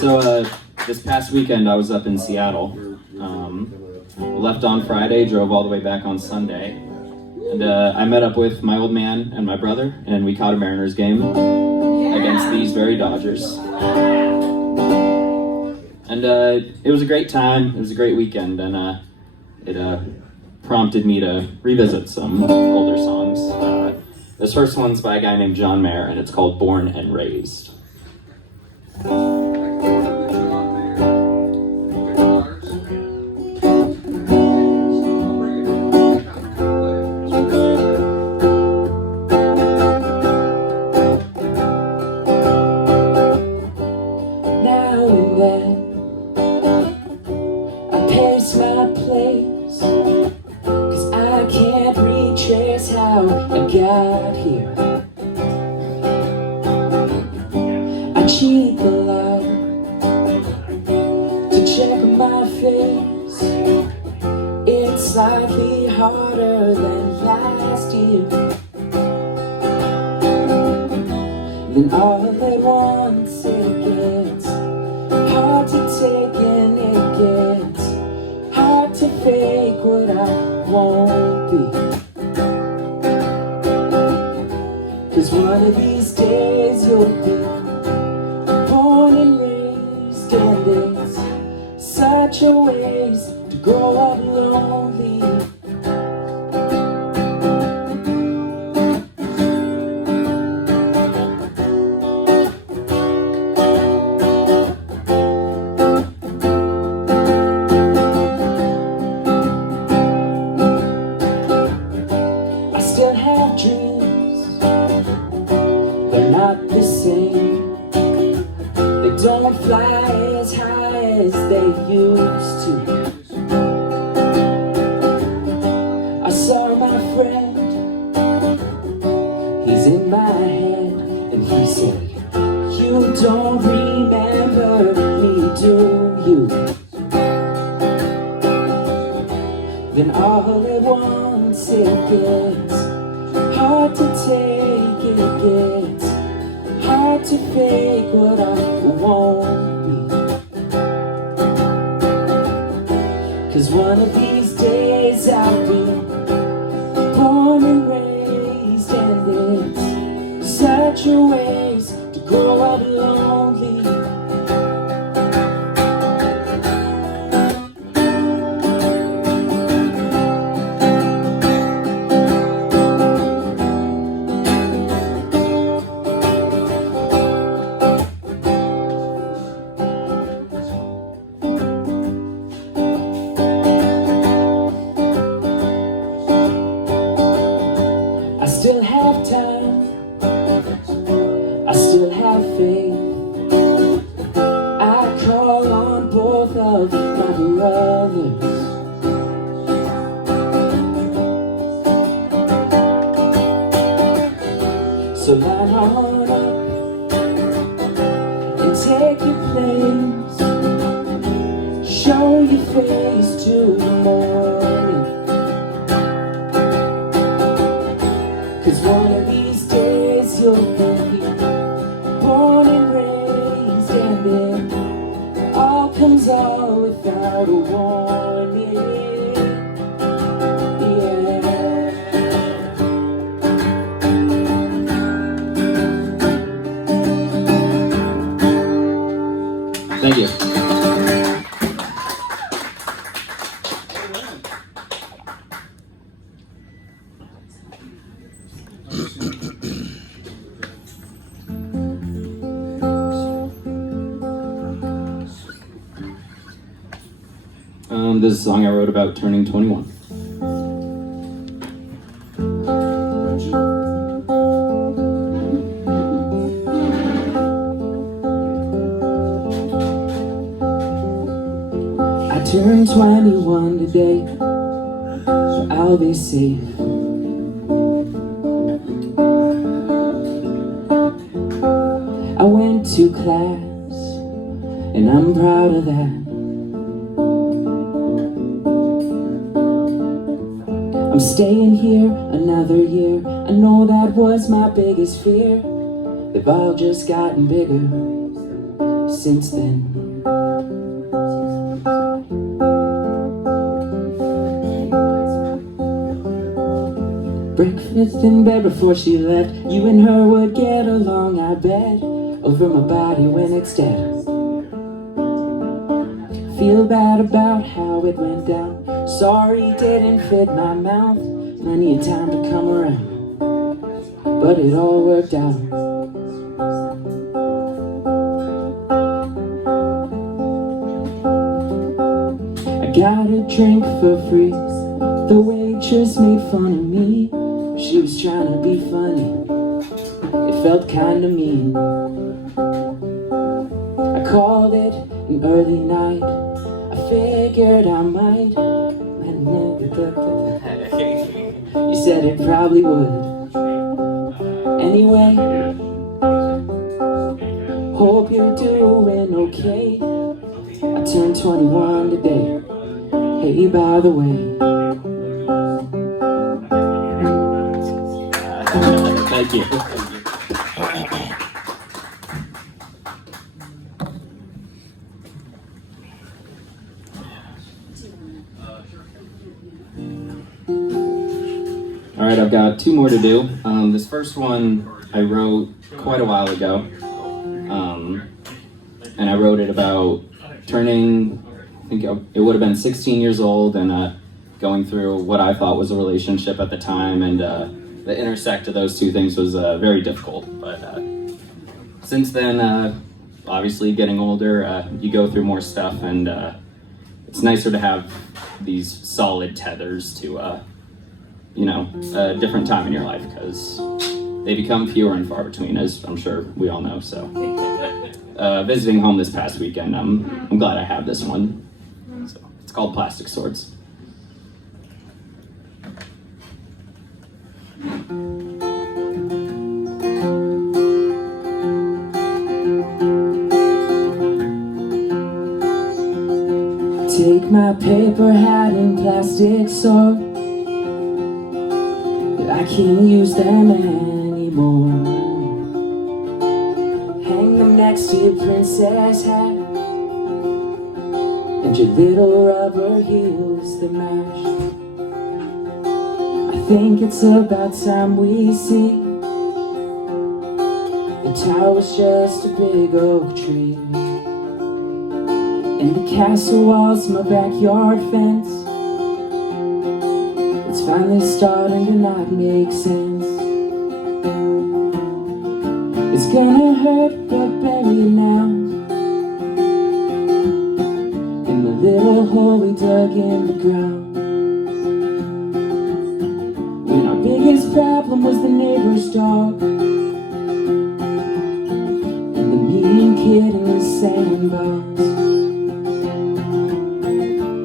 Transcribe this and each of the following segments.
This past weekend I was up in Seattle. Left on Friday, drove all the way back on Sunday. And I met up with my old man and my brother, and we caught a Mariners game against these very Dodgers. And it was a great time, it was a great weekend, and it prompted me to revisit some older songs. This first one's by a guy named John Mayer, and it's called Born and Raised. My place, 'cause I can't retrace how I got here. I cheat the light to check my face. It's slightly harder than last year. Then all at once it gets hard to take, and it gets hard to fake what I won't be. 'Cause one of these days you'll be born and raised, and it's such a waste to grow up lonely. Still have dreams, they're not the same. They don't fly as high as they used to. I saw my friend, he's in my head, and he said, "You don't remember me, do you?" Then all at once it gets hard to take, it gets hard to fake what I won't be. 'Cause one of these days I'll be born and raised, and it's such a waste to grow up lonely. I still have time, I still have faith. I call on both of my brothers. So line on up and take your place. Show your face to the morning. 'Cause one of these days you'll be born and raised, and it all comes out without a warning. Yeah. Thank you. This is a song I wrote about turning 21. I turned 21 today, so I'll be safe. I went to class, and I'm proud of that. I'm staying here another year. I know that was my biggest fear. They've all just gotten bigger since then. Breakfast in bed before she left. You and her would get along, I bet. Over my body when it's dead. Feel bad about how it went down. Sorry didn't fit my mouth. Plenty of time to come around, but it all worked out. I got a drink for free. The waitress made fun of me. She was trying to be funny. It felt kinda mean. I called it an early night. I figured I might. You said it probably would. Anyway, hope you're doing okay. I turned 21 today. Hey, by the way. Thank you. All right, I've got two more to do. This first one I wrote quite a while ago, and I wrote it about turning, I think it would have been 16 years old, and going through what I thought was a relationship at the time, and the intersect of those two things was very difficult. But since then, obviously getting older, you go through more stuff, and it's nicer to have these solid tethers to a different time in your life, because they become fewer and far between, as I'm sure we all know. So visiting home this past weekend, I'm glad I have this one. So it's called Plastic Swords. Take my paper hat and plastic sword. I can't use them anymore. Hang them next to your princess hat and your little rubber heels that match. I think it's about time we see the tower's just a big oak tree, and the castle wall's my backyard fence. It's finally starting to not make sense. It's gonna hurt, but bury it now in the little hole we dug in the ground. When our biggest problem was the neighbor's dog and the mean kid in the sandbox.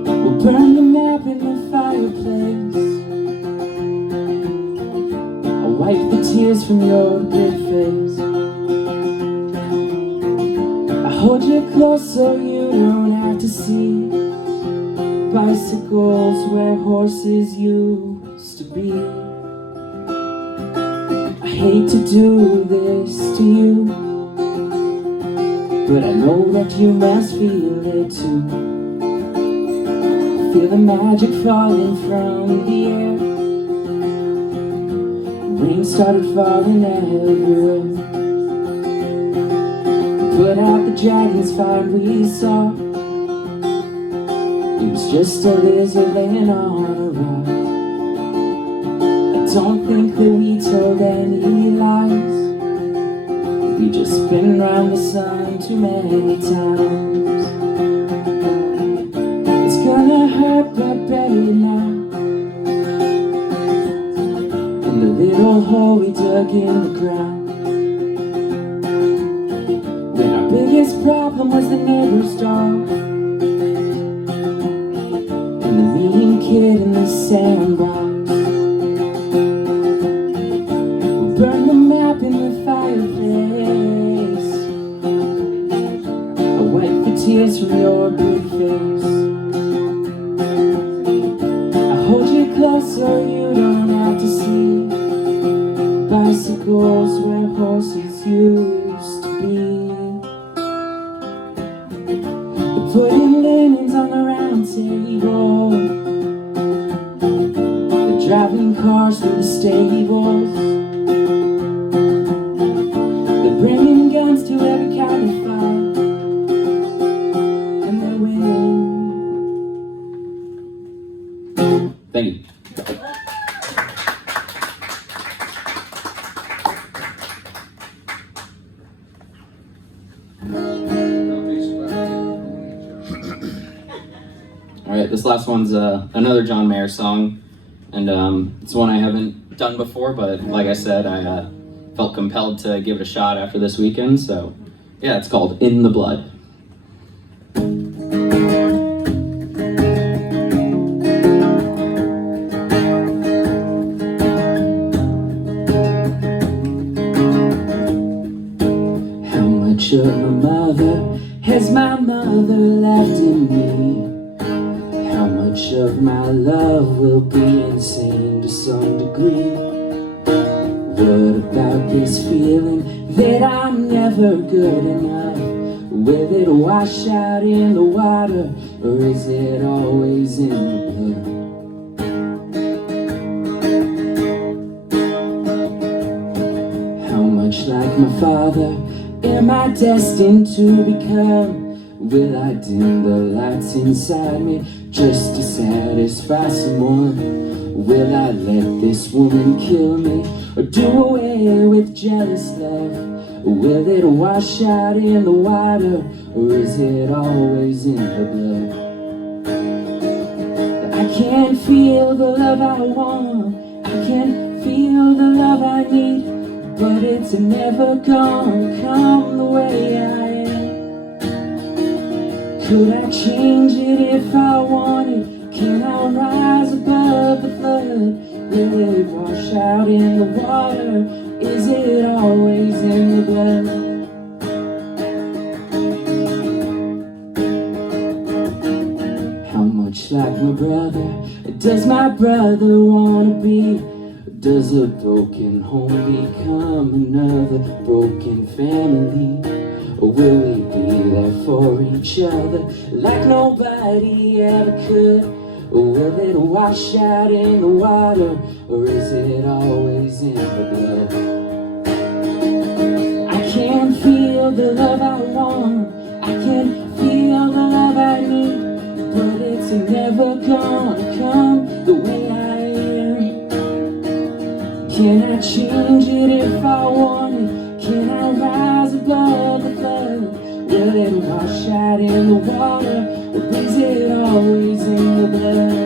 We'll burn the map in the fireplace. Wipe the tears from your good face. I hold you close so you don't have to see bicycles where horses used to be. I hate to do this to you, but I know that you must feel it too. Feel the magic falling from the air. Rain started falling everywhere. Put out the dragon's fire we saw. It was just a lizard laying on a rock. I don't think that we told any lies. We just spin around the sun too many times. It's gonna hurt, but better now. The little hole we dug in the ground. When our biggest problem was the neighbor's dog and the mean kid in the sandbox. We'll burn the map in the fireplace. I'll wipe the tears from your good face. I hold you close so you don't have to see bicycles where horses used to be. putting linens on the round table. They're driving cars through the stables. They're bringing guns to every kind of fight, and they're winning. Thank you. Alright, this last one's another John Mayer song, and it's one I haven't done before, but like I said, I felt compelled to give it a shot after this weekend, so yeah, it's called In the Blood. How much of my mother has my mother left in me? How much of my love will be insane to some degree? What about this feeling that I'm never good enough? Will it wash out in the water, or is it always in the blood? How much like my father am I destined to become? Will I dim the lights inside me just to satisfy someone? Will I let this woman kill me, or do away with jealous love? Will it wash out in the water, or is it always in the blood? I can't feel the love I want, I can't feel the love I need, but it's never gonna come the way I am. Could I change it if I wanted? Can I rise above the flood? Will it wash out in the water? Is it always in the blood? How much like my brother does my brother wanna be? Does a broken home become another broken family? Or will we be there for each other like nobody ever could? Or will it wash out in the water, or is it always in the blood? I can't feel the love I want, I can't feel the love I need, but it's never gonna come the way I am. Can I change it if I want it? Can I rise above the flood? Will it wash out in the water, or is it always in the blood?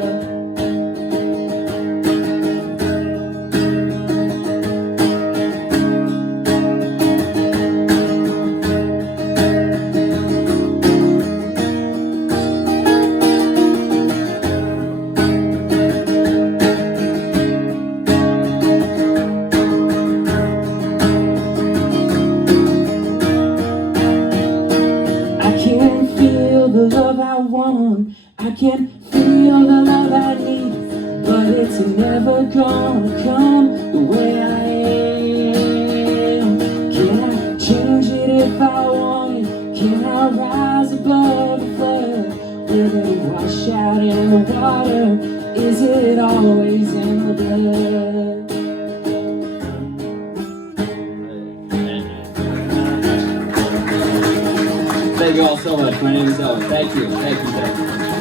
The love I want, I can feel the love I need, but it's never gonna come the way I am. Can I change it if I want it? Can I rise above the flood? Will it wash out in the water? Is it always in the blood? Thank you all so much. My name is Owen. Thank you. Thank you. Thank you.